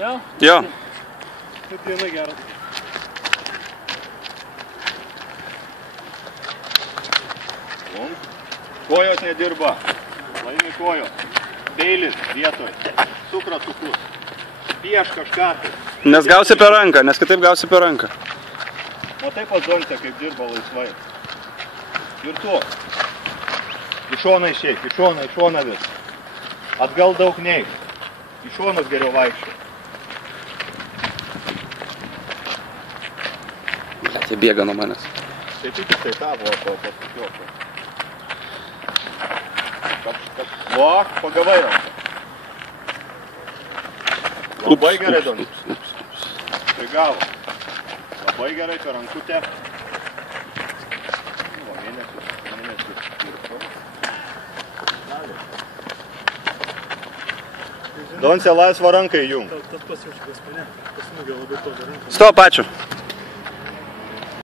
Jo. Kaip diena gera. Kojos nedirba. Laimi kojos. Peilis vietoj. Cukras cukrus. Pieš kažką tai. Nes gausi per ranką, nes kitaip gausi per ranką. O taip pazonte, kaip dirba laisvai. Ir tu. Iš šoną išeik, iš šoną vis. Atgal daug neik. Iš šonus geriau vaikščiai. Tai bėga nuo manęs. Tai tik tai tavo, pasitioko. O, pagavai ranką. Labai gerai, Don. Prigavo. Labai gerai per rankutę. Donce laisvą ranką įjung. Tas pasijaučiu pas mane. Pasmūgė labai tokį ranką. Stop, ačiū.